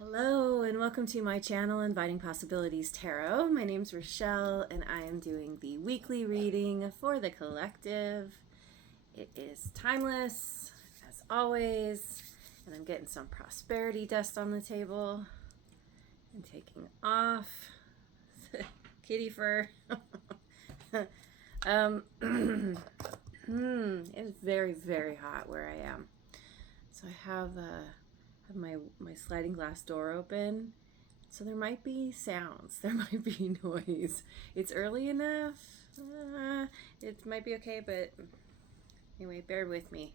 Hello and welcome to my channel, Inviting Possibilities Tarot. My name's Rochelle and I am doing the weekly reading for the collective. It is timeless, as always, and I'm getting some prosperity dust on the table and taking off kitty fur. It's very, very hot where I am. So I have my sliding glass door open, so there might be sounds, there might be noise. It's early enough, it might be okay, but anyway, bear with me.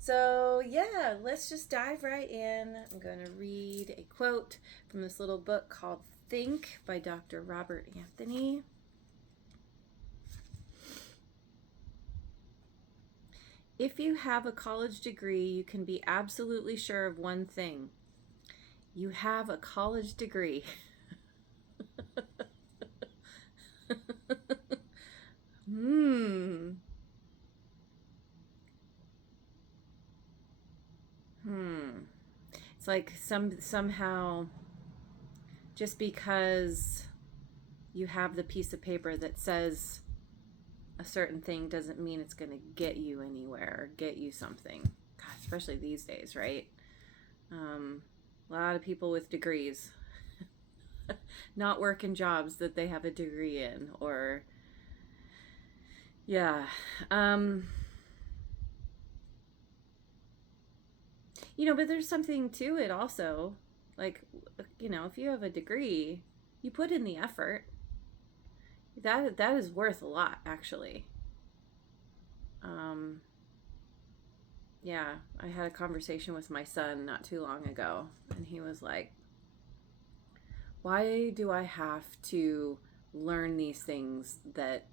So yeah, let's just dive right in. I'm going to read a quote from this little book called Think by Dr. Robert Anthony. If you have a college degree, you can be absolutely sure of one thing. You have a college degree. Hmm. It's like somehow just because you have the piece of paper that says a certain thing doesn't mean it's going to get you anywhere or get you something. God, especially these days, right? A lot of people with degrees not working jobs that they have a degree in, or yeah. But there's something to it also. Like, if you have a degree, you put in the effort. That is worth a lot, actually. Yeah, I had a conversation with my son not too long ago, and he was like, why do I have to learn these things that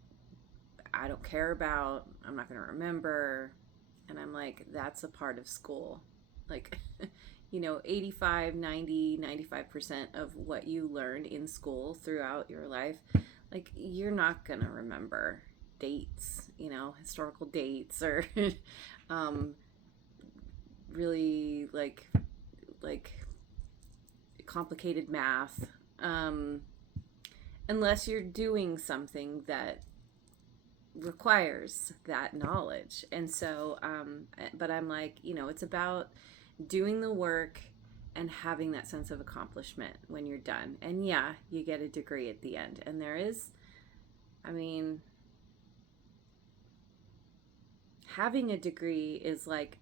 I don't care about, I'm not going to remember? And I'm like, that's a part of school. Like, 85, 90, 95% of what you learn in school throughout your life, like, you're not going to remember dates, historical dates, or really like complicated math, unless you're doing something that requires that knowledge. And so but I'm like, it's about doing the work and having that sense of accomplishment when you're done. And yeah, you get a degree at the end, and there is, having a degree is like,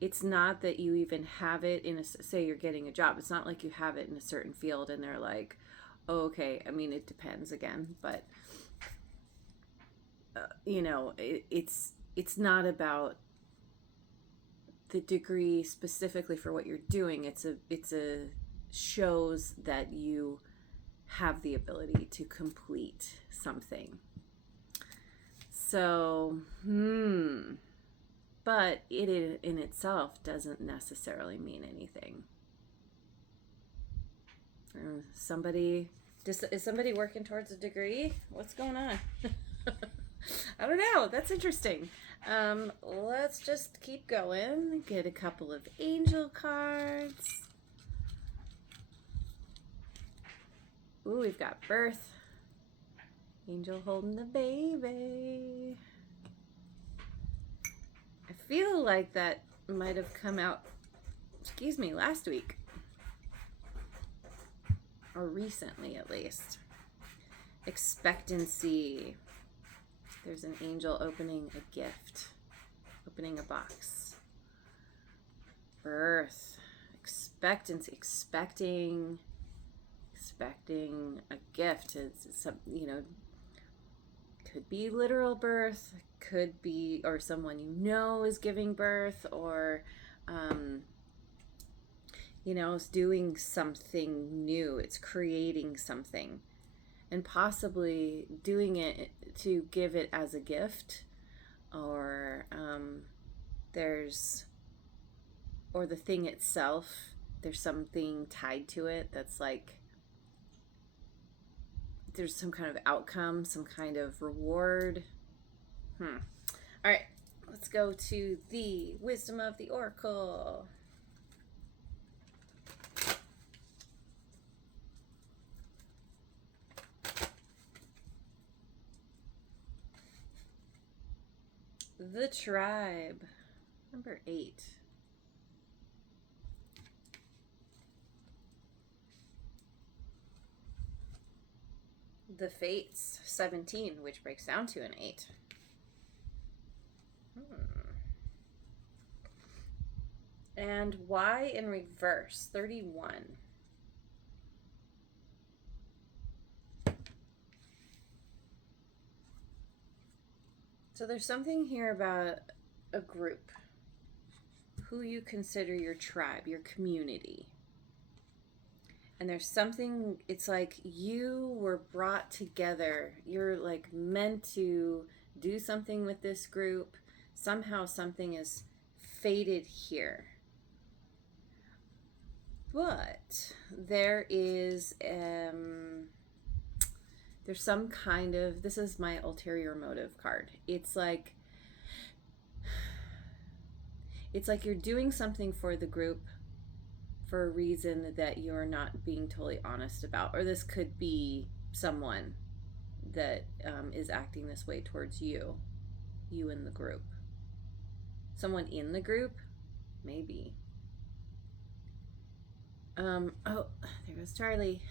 it's not that you even have it in say you're getting a job, it's not like you have it in a certain field and they're like, oh, okay. It depends again, but it's not about the degree specifically for what you're doing. It's a shows that you have the ability to complete something. So but it in itself doesn't necessarily mean anything. Is somebody working towards a degree? What's going on? I don't know. That's interesting. Let's just keep going. Get a couple of angel cards. Ooh, we've got birth. Angel holding the baby. I feel like that might have come out, last week. Or recently, at least. Expectancy. There's an angel opening a gift, opening a box. Birth. Expectancy. Expecting a gift. It's could be literal birth, could be, or someone is giving birth, or it's doing something new, it's creating something, and possibly doing it to give it as a gift, or or the thing itself, there's something tied to it that's like, there's some kind of outcome, some kind of reward. All right, let's go to the wisdom of the oracle. The tribe. Number 8. The fates. 17, which breaks down to an 8. And why in reverse? 31. So there's something here about a group, who you consider your tribe, your community. And there's something, it's like you were brought together. You're like meant to do something with this group. Somehow something is fated here. But there is, there's some kind of, this is my ulterior motive card. It's like you're doing something for the group for a reason that you're not being totally honest about. Or this could be someone that is acting this way towards you in the group. Someone in the group, maybe. Oh, there goes Charlie.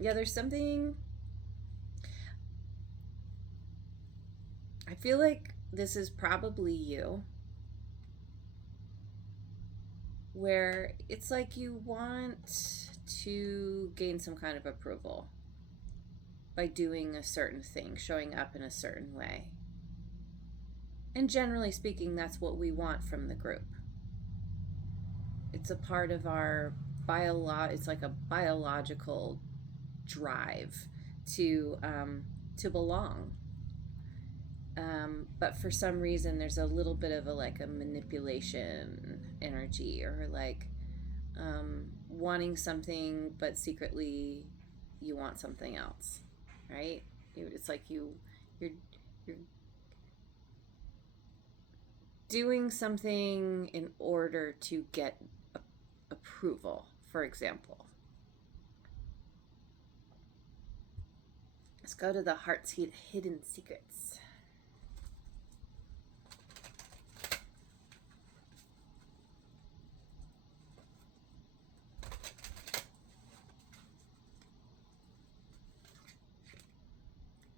Yeah, there's something. I feel like this is probably you, where it's like you want to gain some kind of approval by doing a certain thing, showing up in a certain way. And generally speaking, that's what we want from the group. It's a part of our it's like a biological drive to belong. But for some reason, there's a little bit of a manipulation energy, or wanting something, but secretly you want something else, right? It's like you're doing something in order to get approval, for example. Let's go to the heart's hidden secrets.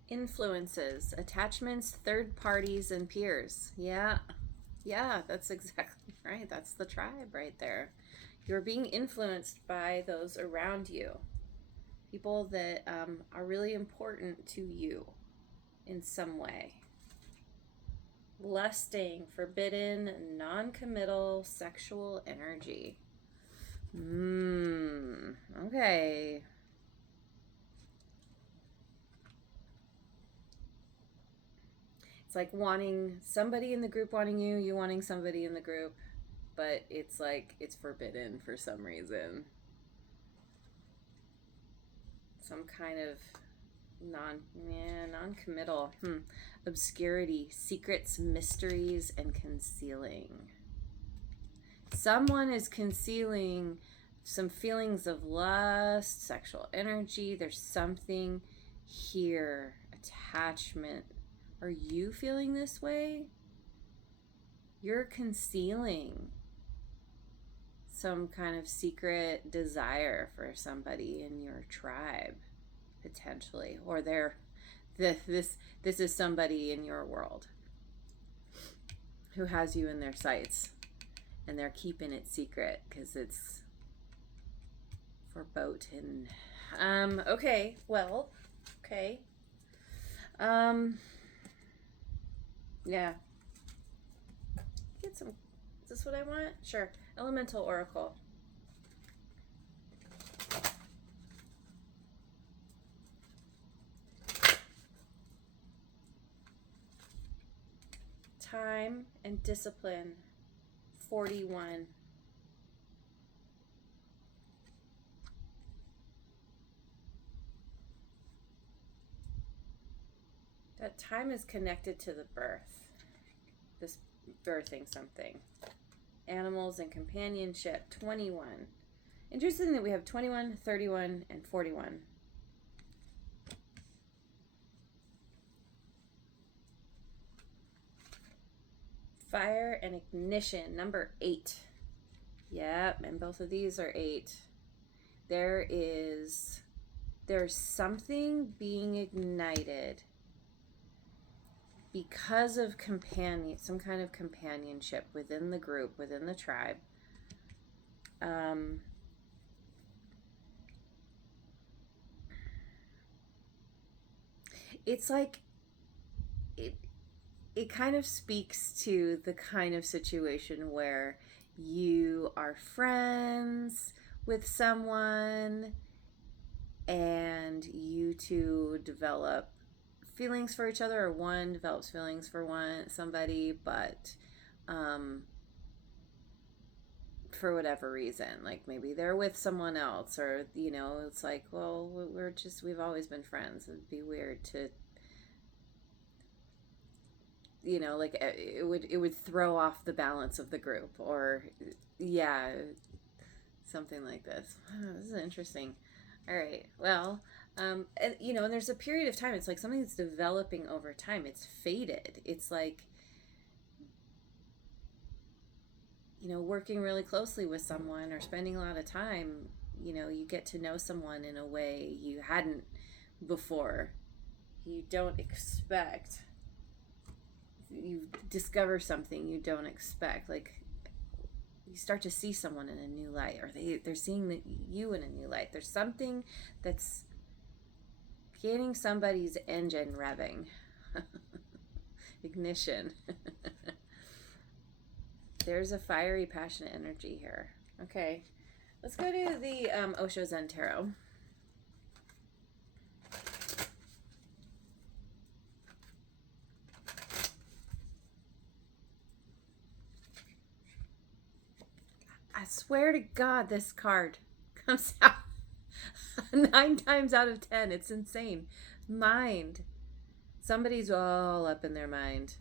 Influences, attachments, third parties, and peers. Yeah, that's exactly right. That's the tribe right there. You're being influenced by those around you. People that are really important to you in some way. Lusting, forbidden, non-committal sexual energy. Okay. It's like wanting somebody in the group wanting you wanting somebody in the group, but it's like it's forbidden for some reason. Some kind of non-committal. Obscurity, secrets, mysteries, and concealing. Someone is concealing some feelings of lust, sexual energy. There's something here. Attachment. Are you feeling this way? You're concealing some kind of secret desire for somebody in your tribe, potentially, or this is somebody in your world who has you in their sights, and they're keeping it secret because it's verboten. Okay. Yeah. Get some. Is this what I want? Sure. Elemental Oracle. Time and discipline. 41. That time is connected to the birth. This birthing something. Animals and companionship. 21. Interesting that we have 21, 31, and 41. Fire and ignition, number 8. Yep, and both of these are 8. There's something being ignited because of some kind of companionship within the group, within the tribe. It's like it kind of speaks to the kind of situation where you are friends with someone and you two develop feelings for each other, or one develops feelings for somebody, but for whatever reason, like maybe they're with someone else, or it's like, well, we've always been friends. It'd be weird to, like it would throw off the balance of the group, or something like this. This is interesting. All right, well, and there's a period of time. It's like something that's developing over time. It's faded. It's like, working really closely with someone or spending a lot of time, you get to know someone in a way you hadn't before. You don't expect. You discover something you don't expect. Like, you start to see someone in a new light, or they're seeing you in a new light. There's something that's getting somebody's engine revving. Ignition. There's a fiery, passionate energy here. Okay, let's go to the Osho Zen Tarot. I swear to God, this card comes out 9 times out of 10. It's insane. Mind. Somebody's all up in their mind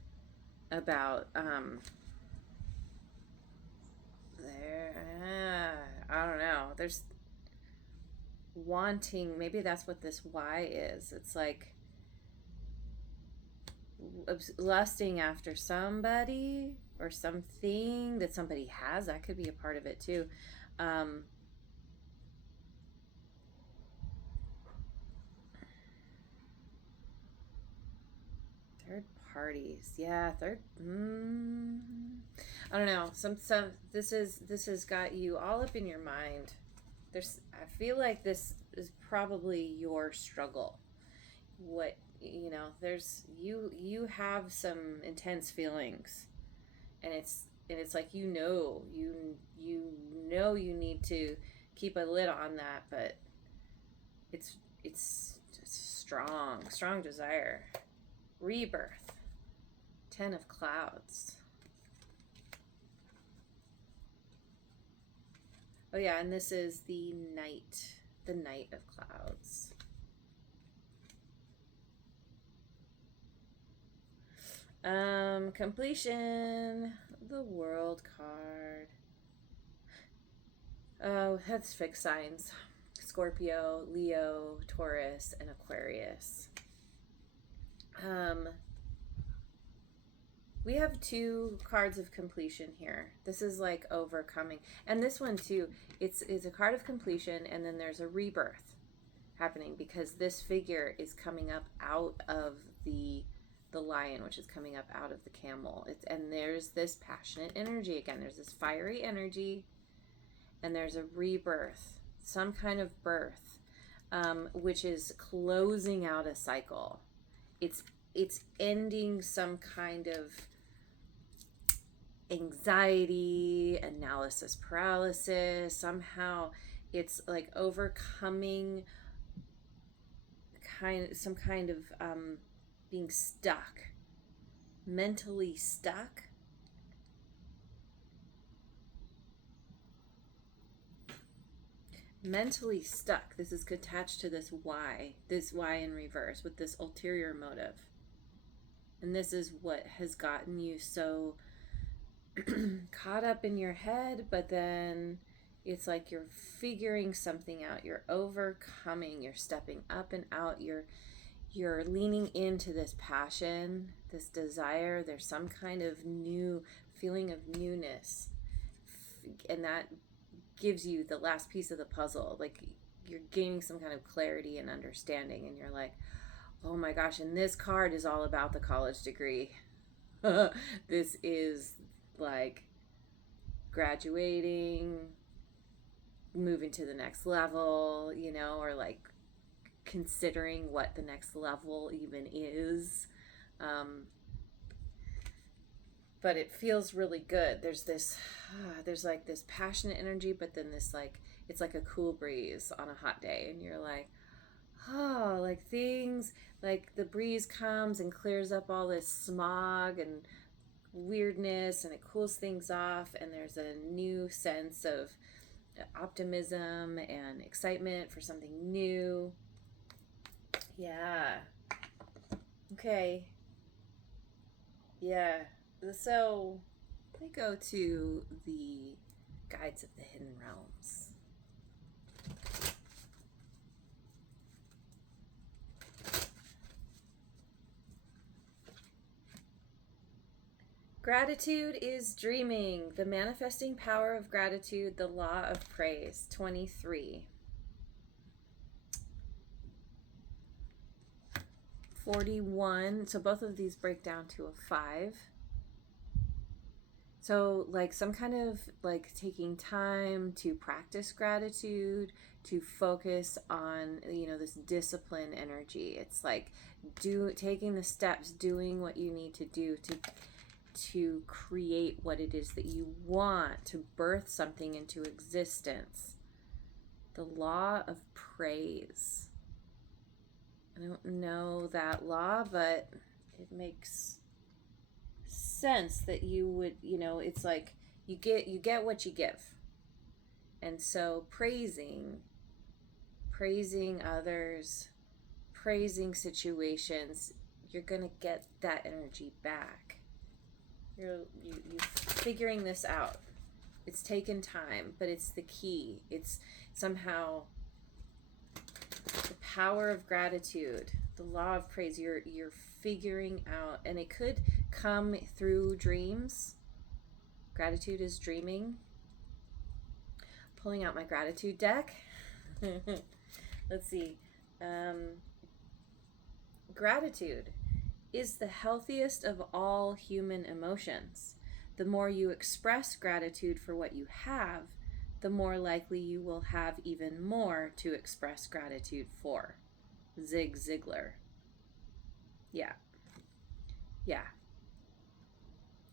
about I don't know. There's wanting. Maybe that's what this why is. It's like lusting after somebody or something that somebody has. That could be a part of it too. Third parties. Yeah, I don't know. Some this has got you all up in your mind. I feel like this is probably your struggle. What, there's you have some intense feelings, and it's like, you need to keep a lid on that, but it's strong desire. Rebirth. 10 of Clouds. Oh yeah, and this is the Knight of Clouds. Completion. The World card. Oh, that's fixed signs. Scorpio, Leo, Taurus, and Aquarius. We have 2 cards of completion here. This is like overcoming. And this one too, it's a card of completion, and then there's a rebirth happening because this figure is coming up out of the lion, which is coming up out of the camel. And there's this passionate energy again. There's this fiery energy, and there's a rebirth, some kind of birth, which is closing out a cycle. It's ending some kind of anxiety, analysis paralysis. Somehow it's like overcoming some kind of being stuck, mentally stuck. Mentally stuck. This is attached to this why in reverse with this ulterior motive. And this is what has gotten you so caught up in your head, but then it's like you're figuring something out. You're overcoming, you're stepping up and out, you're you're leaning into this passion, this desire. There's some kind of new feeling of newness, and that gives you the last piece of the puzzle. Like you're gaining some kind of clarity and understanding, and you're like, oh my gosh, and this card is all about the college degree. This is like graduating, moving to the next level, or like considering what the next level even is. But it feels really good. There's like this passionate energy, but then this like, it's like a cool breeze on a hot day, and you're like, oh, like things, like the breeze comes and clears up all this smog and weirdness, and it cools things off, and there's a new sense of optimism and excitement for something new. Yeah. Okay. Yeah. So let me go to the guides of the hidden realms. Gratitude is dreaming. The manifesting power of gratitude, the law of praise. 23. 41. So both of these break down to a 5. So like some kind of like taking time to practice gratitude, to focus on, this discipline energy. It's like taking the steps, doing what you need to do to create what it is that you want, to birth something into existence. The law of praise. I don't know that law, but it makes sense that you would, it's like you get what you give. And so praising others, praising situations, you're going to get that energy back. You're figuring this out. It's taken time, but it's the key. It's somehow the power of gratitude, the law of praise. You're figuring out, and it could come through dreams. Gratitude is dreaming. Pulling out my gratitude deck. Let's see. Gratitude is the healthiest of all human emotions. The more you express gratitude for what you have, the more likely you will have even more to express gratitude for. Zig Ziglar. Yeah.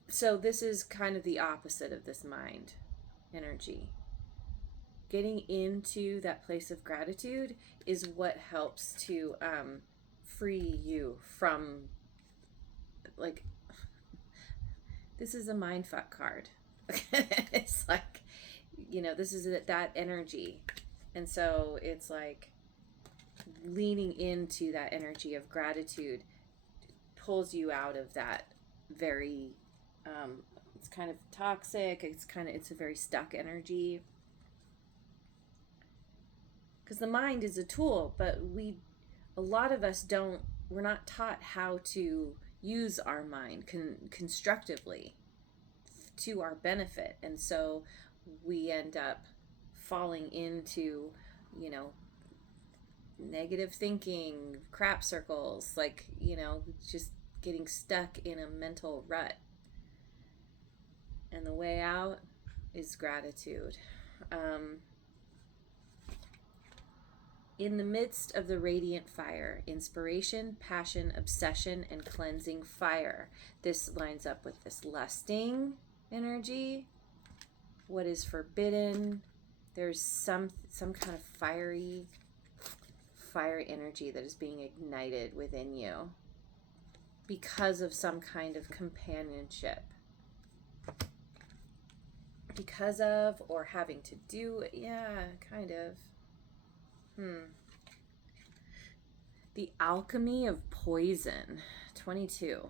So this is kind of the opposite of this mind energy. Getting into that place of gratitude is what helps to free you from, like, this is a mindfuck card. It's like, this is that energy. And so it's like leaning into that energy of gratitude pulls you out of that very, it's kind of toxic. It's a very stuck energy. Because the mind is a tool, but a lot of us we're not taught how to use our mind constructively to our benefit. And so we end up falling into, negative thinking, crap circles, like, just getting stuck in a mental rut. And the way out is gratitude. In the midst of the radiant fire, inspiration, passion, obsession, and cleansing fire. This lines up with this lusting energy. What is forbidden? There's some kind of fire energy that is being ignited within you because of some kind of companionship. Because of, or having to do, kind of. The alchemy of poison. 22.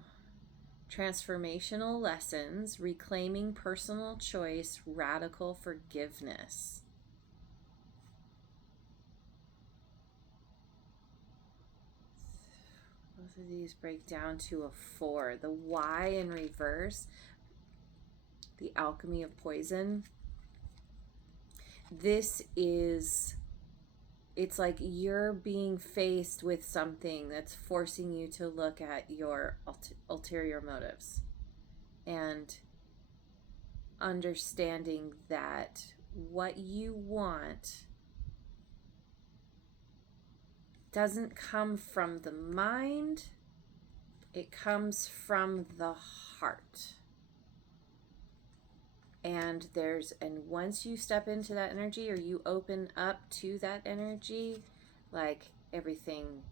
Transformational lessons, reclaiming personal choice, radical forgiveness. Both of these break down to a 4. The Y in reverse, the alchemy of poison. This is, it's like you're being faced with something that's forcing you to look at your ulterior motives and understanding that what you want doesn't come from the mind, it comes from the heart. And once you step into that energy, or you open up to that energy, like everything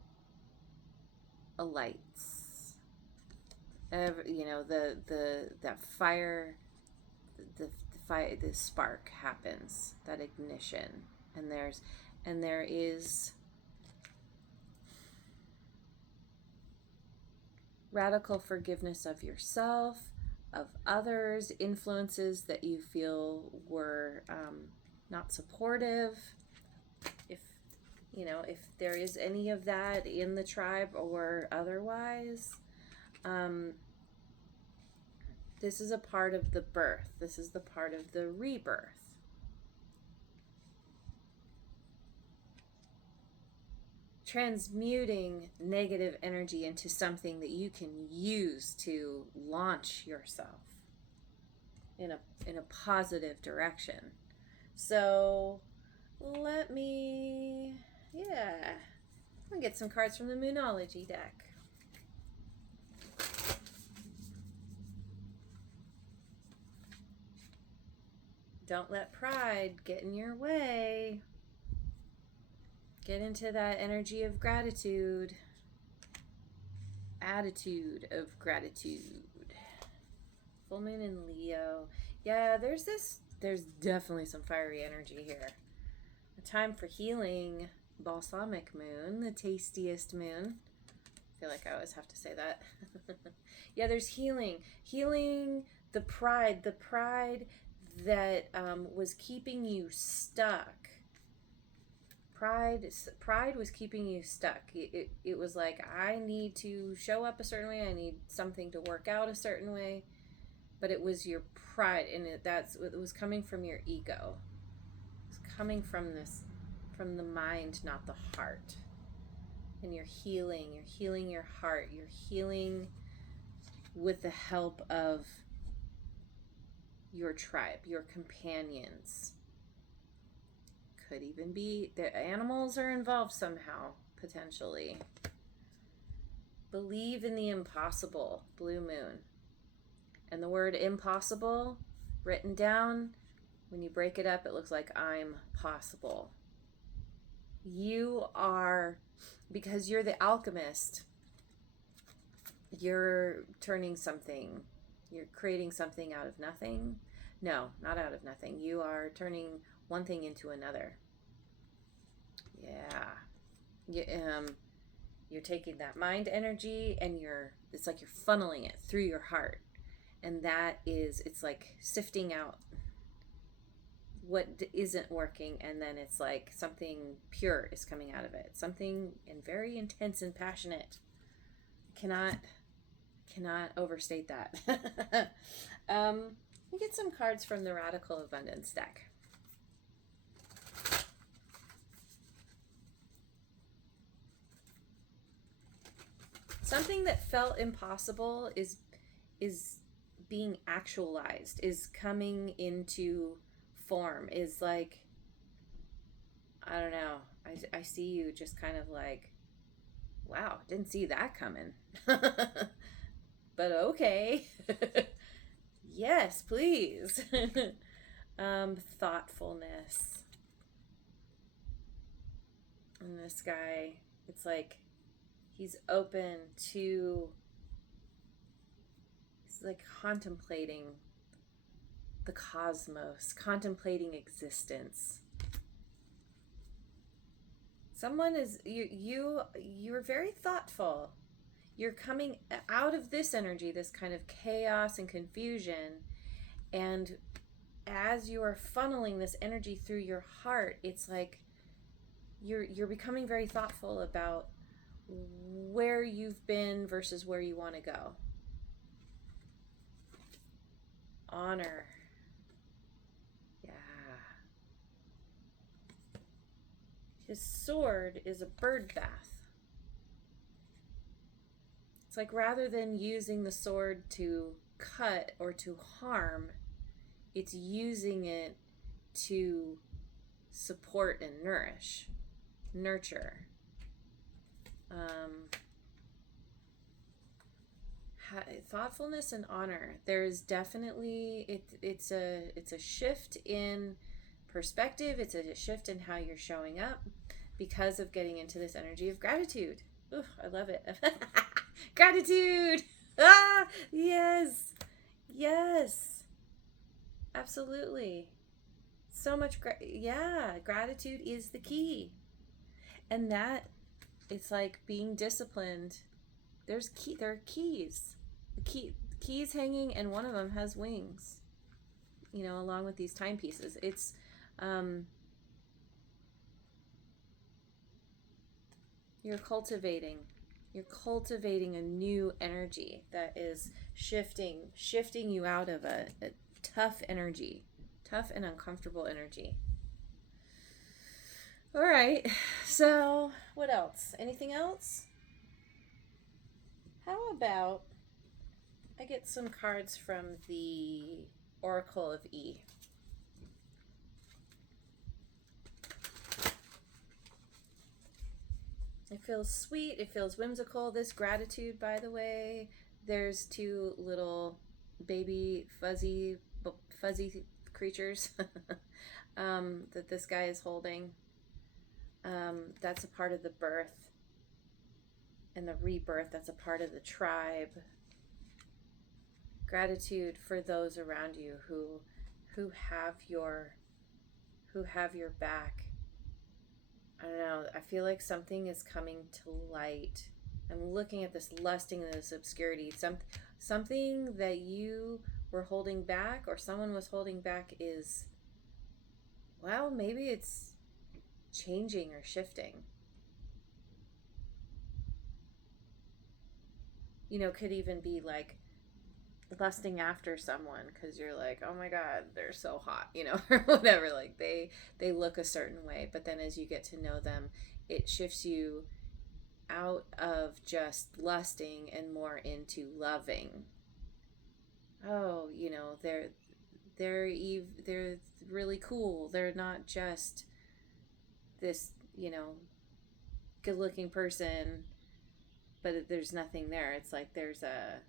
alights. That fire, the fire, the spark happens, that ignition, and there is radical forgiveness of yourself, of others, influences that you feel were not supportive. If there is any of that in the tribe or otherwise, this is a part of the birth. This is the part of the rebirth. Transmuting negative energy into something that you can use to launch yourself in a positive direction. So let me, I'm gonna get some cards from the Moonology deck. Don't let pride get in your way. Get into that energy of gratitude. Attitude of gratitude. Full moon in Leo. Yeah, there's definitely some fiery energy here. A time for healing. Balsamic moon, the tastiest moon. I feel like I always have to say that. Yeah, there's healing. Healing the pride that was keeping you stuck. Pride was keeping you stuck. It was like, I need to show up a certain way. I need something to work out a certain way. But it was your pride, and it was coming from your ego. It's coming from the mind, not the heart. And you're healing your heart. You're healing with the help of your tribe, your companions. Could even be the animals are involved somehow, potentially. Believe in the impossible, blue moon. And the word impossible, written down, when you break it up, it looks like I'm possible. You are, because you're the alchemist, you're turning something, you're creating something out of nothing. No, not out of nothing. You are turning one thing into another. You're taking that mind energy and it's like you're funneling it through your heart. And it's like sifting out what isn't working, and then it's like something pure is coming out of it. Something very intense and passionate. Cannot overstate that. We get some cards from the Radical Abundance deck. Something that felt impossible is being actualized, is coming into form, is like, I don't know, I see you just kind of like, wow, didn't see that coming. But okay. Yes, please. Thoughtfulness. And this guy, it's like he's open to, he's like contemplating the cosmos, contemplating existence. Someone is, you're very thoughtful. You're coming out of this energy, this kind of chaos and confusion, and as you are funneling this energy through your heart, it's like you're becoming very thoughtful about where you've been versus where you want to go. Honor. Yeah. His sword is a bird bath. It's like rather than using the sword to cut or to harm, it's using it to support and nurture. Thoughtfulness and honor. There's definitely it's a shift in perspective. It's a shift in how you're showing up because of getting into this energy of gratitude. Ooh, I love it. Gratitude. Ah, yes, yes, absolutely. So much gratitude is the key. And that it's like being disciplined. There are keys. Keys hanging, and one of them has wings. Along with these timepieces. It's you're cultivating a new energy that is shifting you out of a tough energy, tough and uncomfortable energy. All right, so what else? Anything else? How about I get some cards from the Oracle of E. It feels sweet. It feels whimsical. This gratitude, by the way, there's two little baby fuzzy creatures that this guy is holding. That's a part of the birth and the rebirth. That's a part of the tribe. Gratitude for those around you who have your back. I don't know. I feel like something is coming to light. I'm looking at this lusting and this obscurity. Something that you were holding back or someone was holding back is, well, maybe it's changing or shifting. Could even be like lusting after someone because you're like, oh my god, they're so hot, or whatever. Like they look a certain way, but then as you get to know them, it shifts you out of just lusting and more into loving. Oh, they're really cool. They're not just this, good looking person, but there's nothing there. It's like there's a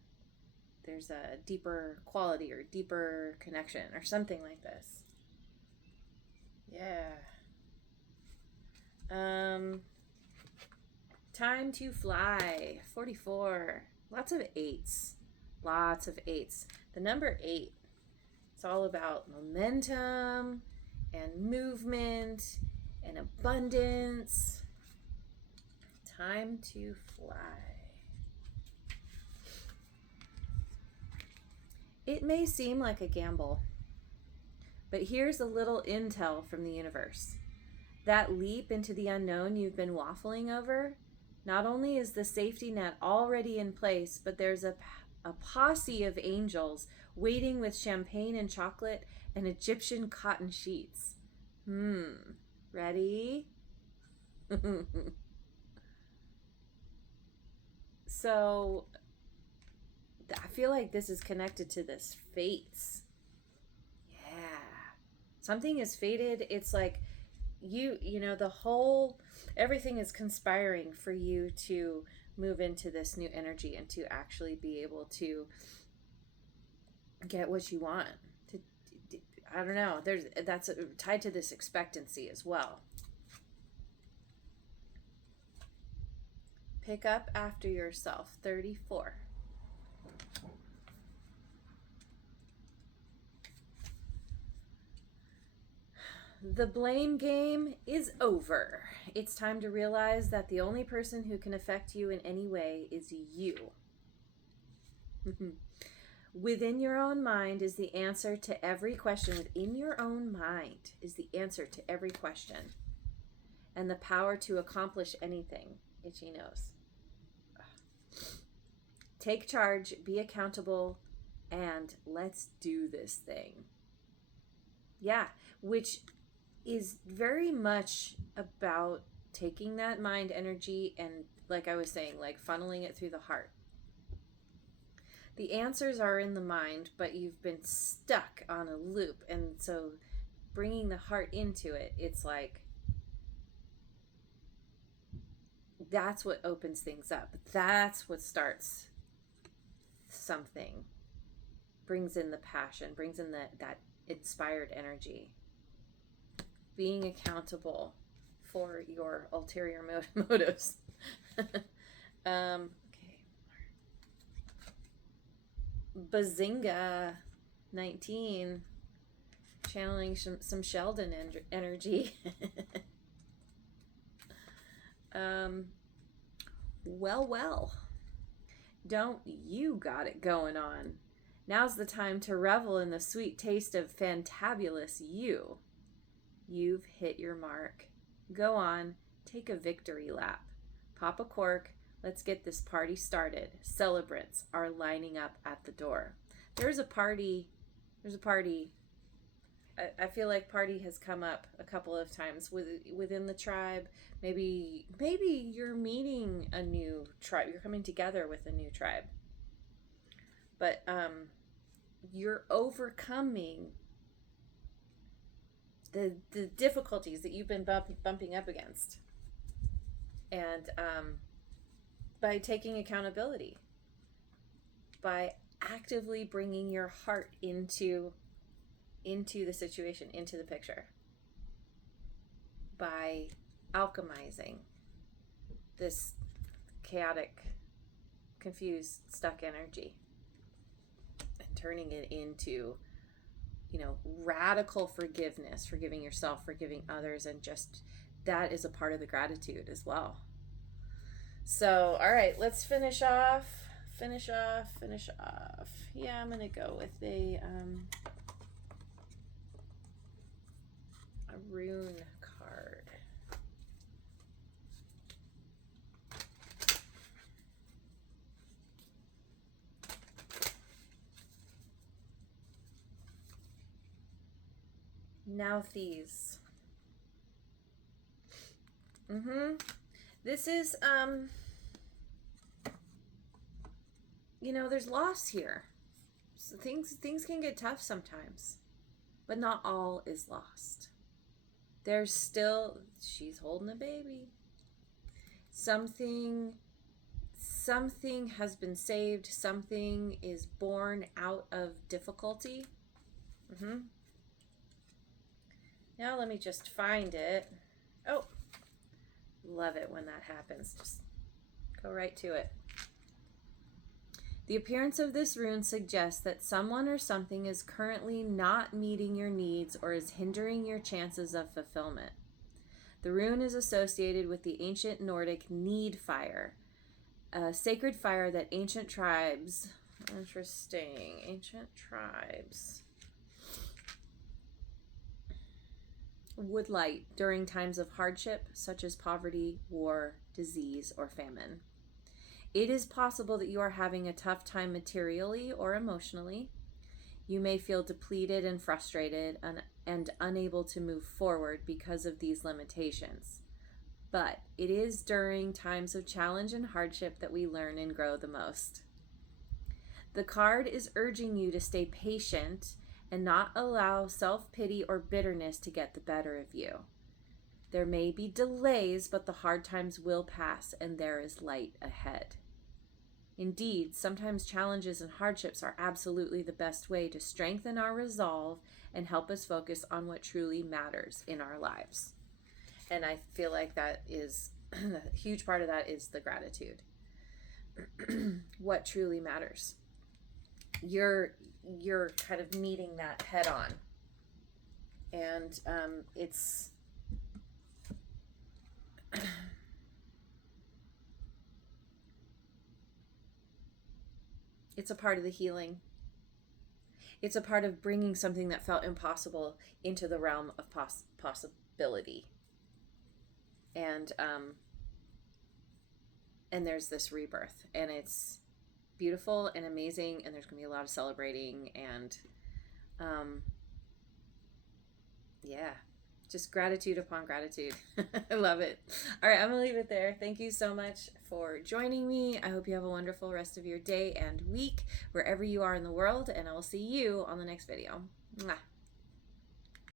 deeper quality or deeper connection or something like this. Yeah. Time to fly. 44. Lots of eights. The number 8. It's all about momentum and movement and abundance. Time to fly. It may seem like a gamble, but here's a little intel from the universe. That leap into the unknown you've been waffling over, not only is the safety net already in place, but there's a posse of angels waiting with champagne and chocolate and Egyptian cotton sheets. Ready? So I feel like this is connected to this fates. Yeah. Something is fated. It's like everything is conspiring for you to move into this new energy and to actually be able to get what you want. I don't know. That's tied to this expectancy as well. Pick up after yourself. 34. The blame game is over. It's time to realize that the only person who can affect you in any way is you. Within your own mind is the answer to every question. Within your own mind is the answer to every question. And the power to accomplish anything. Itchy nose. Take charge, be accountable, and let's do this thing. Yeah, which is very much about taking that mind energy and, like I was saying, like funneling it through the heart. The answers are in the mind, but you've been stuck on a loop. And so bringing the heart into it, it's like, that's what opens things up. That's what starts something, brings in the passion, brings in that inspired energy. Being accountable for your ulterior motives. Okay. Bazinga 19, channeling some Sheldon energy. Well, don't you got it going on? Now's the time to revel in the sweet taste of fantabulous you. You've hit your mark. Go on, take a victory lap. Pop a cork. Let's get this party started. Celebrants are lining up at the door. There's a party. I feel like party has come up a couple of times within the tribe. Maybe you're meeting a new tribe. You're coming together with a new tribe. But you're overcoming the difficulties that you've been bumping up against. And by taking accountability, by actively bringing your heart into the situation, into the picture, by alchemizing this chaotic, confused, stuck energy and turning it into, radical forgiveness, forgiving yourself, forgiving others, and just that is a part of the gratitude as well. So, all right, let's finish off. Yeah, I'm gonna go with a rune card. Now these. This is there's loss here. So things can get tough sometimes, but not all is lost. There's still, she's holding a baby. Something has been saved. Something is born out of difficulty. Now let me just find it. Oh, love it when that happens. Just go right to it. The appearance of this rune suggests that someone or something is currently not meeting your needs or is hindering your chances of fulfillment. The rune is associated with the ancient Nordic need fire, a sacred fire that ancient tribes would light during times of hardship, such as poverty, war, disease, or famine. It is possible that you are having a tough time materially or emotionally. You may feel depleted and frustrated and unable to move forward because of these limitations. But it is during times of challenge and hardship that we learn and grow the most. The card is urging you to stay patient and not allow self-pity or bitterness to get the better of you. There may be delays, but the hard times will pass and there is light ahead. Indeed, sometimes challenges and hardships are absolutely the best way to strengthen our resolve and help us focus on what truly matters in our lives. And I feel like that is a huge part of that is the gratitude. What truly matters. You're kind of meeting that head on. And it's a part of the healing. It's a part of bringing something that felt impossible into the realm of possibility. And and there's this rebirth, and it's beautiful and amazing, and there's gonna be a lot of celebrating, and um, yeah, just gratitude upon gratitude. I love it. All right, I'm gonna leave it there. Thank you so much for joining me. I hope you have a wonderful rest of your day and week wherever you are in the world, and I will see you on the next video. Mwah.